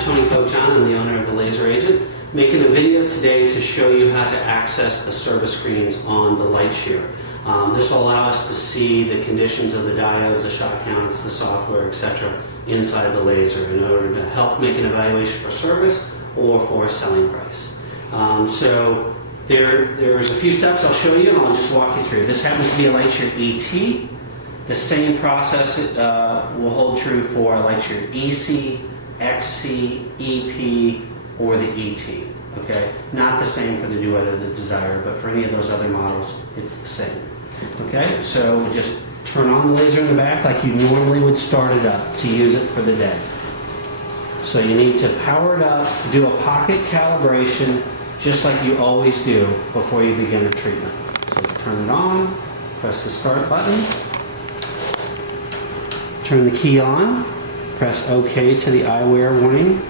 Tony Pochon, I'm the owner of the Laser Agent, making a video today to show you how to access the service screens on the Lightsheer. This will allow us to see the conditions of the diodes, the shot counts, the software, etc. inside the laser in order to help make an evaluation for service or for a selling price. So there's a few steps I'll show you and I'll just walk you through. This happens to be a Lightsheer ET. The same process will hold true for a Lightsheer EC, XC, EP, or the ET. Okay, not the same for the Duet or the Desire, but for any of those other models, it's the same. Okay, so just turn on the laser in the back like you normally would start it up to use it for the day. So you need to power it up, do a pocket calibration, just like you always do before you begin a treatment. So turn it on, press the start button, turn the key on, press OK to the eyewear warning,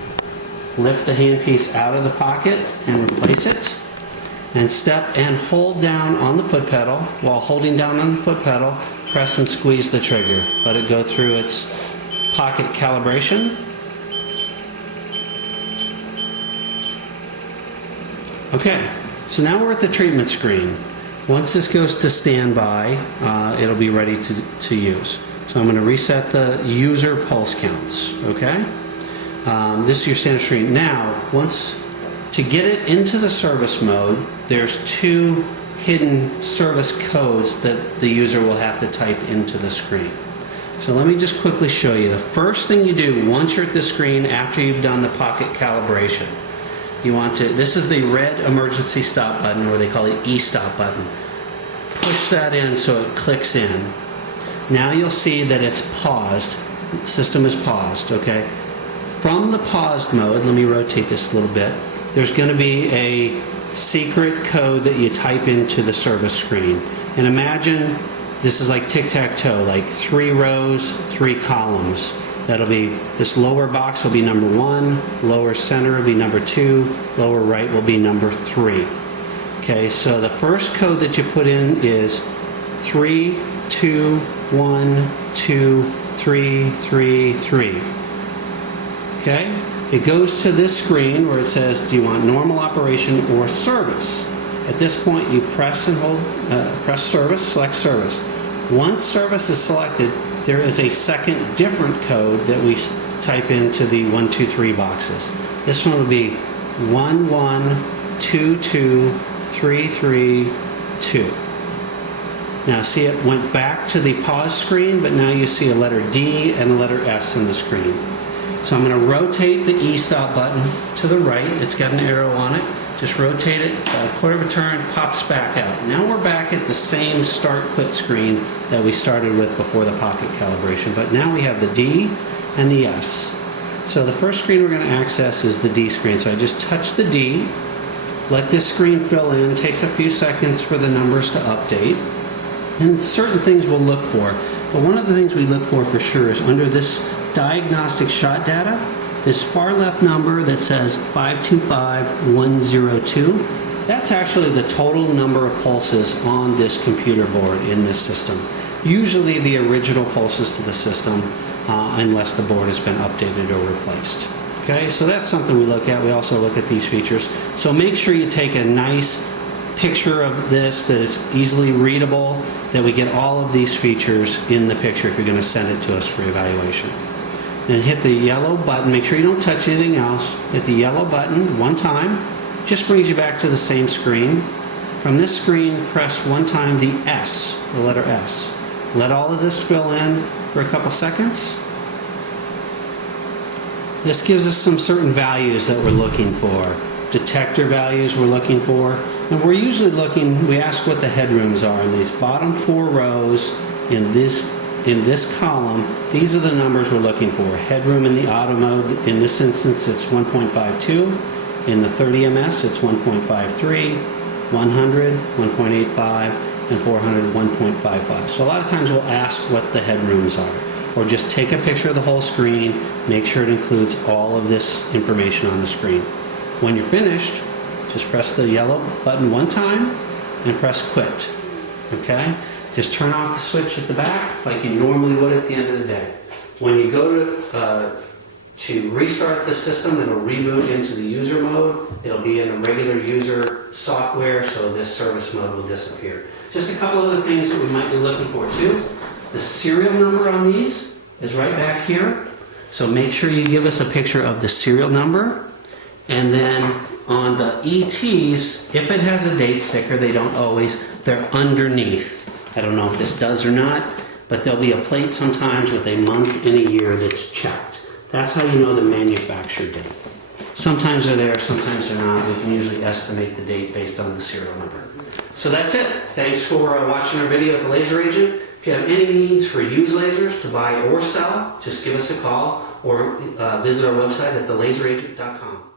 lift the handpiece out of the pocket and replace it, and step and hold down on the foot pedal. While holding down on the foot pedal, press and squeeze the trigger. Let it go through its pocket calibration. Okay, so now we're at the treatment screen. Once this goes to standby, it'll be ready to use. So I'm going to reset the user pulse counts, okay? This is your standard screen. Now, to get it into the service mode, there's two hidden service codes that the user will have to type into the screen. So let me just quickly show you. The first thing you do once you're at the screen after you've done the pocket calibration, this is the red emergency stop button, or they call it e-stop button. Push that in so it clicks in. Now you'll see that it's paused. The system is paused, okay? From the paused mode, let me rotate this a little bit, there's going to be a secret code that you type into the service screen. And imagine this is like tic-tac-toe, like 3 rows, 3 columns. That'll be, this lower box will be number 1, lower center will be number 2, lower right will be number 3. Okay, so the first code that you put in is 3, 2, 1, 2, 3, 3, 3. Okay, it goes to this screen where it says, do you want normal operation or service? At this point, you press and hold, press service, select service. Once service is selected, there is a second different code that we type into the 1, 2, 3 boxes. This one will be 1, 1, 2, 2, 3, 3, 2. Now see, it went back to the pause screen, but now you see a letter D and a letter S in the screen. So I'm going to rotate the e-stop button to the right. It's got an arrow on it. Just rotate it, a quarter of a turn, pops back out. Now we're back at the same start-quit screen that we started with before the pocket calibration, but now we have the D and the S. So the first screen we're going to access is the D screen. So I just touch the D, let this screen fill in, takes a few seconds for the numbers to update. And certain things we'll look for. But one of the things we look for sure is under this diagnostic shot data, this far left number that says 525102, that's actually the total number of pulses on this computer board in this system. Usually the original pulses to the system, unless the board has been updated or replaced. Okay, so that's something we look at. We also look at these features. So make sure you take a nice picture of this that is easily readable, that we get all of these features in the picture if you're going to send it to us for evaluation. Then hit the yellow button. Make sure you don't touch anything else. Hit the yellow button one time. Just brings you back to the same screen. From this screen, press one time the S, the letter S. Let all of this fill in for a couple seconds. This gives us some certain values that we're looking for. Detector values we're looking for. And we're usually looking, we ask what the headrooms are in these bottom 4 rows in this column. These are the numbers we're looking for. Headroom in the auto mode, in this instance it's 1.52. In the 30 ms it's 1.53, 100, 1.85, and 400, 1.55. So a lot of times we'll ask what the headrooms are. Or just take a picture of the whole screen, make sure it includes all of this information on the screen. When you're finished, just press the yellow button one time and press quit. Okay? Just turn off the switch at the back like you normally would at the end of the day. When you go to To restart the system, it'll reboot into the user mode. It'll be in the regular user software, so this service mode will disappear. Just a couple other things that we might be looking for too. The serial number on these is right back here. So make sure you give us a picture of the serial number. And then on the ETs, if it has a date sticker, they don't always, they're underneath. I don't know if this does or not, but there'll be a plate sometimes with a month and a year that's checked. That's how you know the manufacture date. Sometimes they're there, sometimes they're not. We can usually estimate the date based on the serial number. So that's it. Thanks for watching our video at the Laser Agent. If you have any needs for used lasers to buy or sell, just give us a call or visit our website at thelaseragent.com.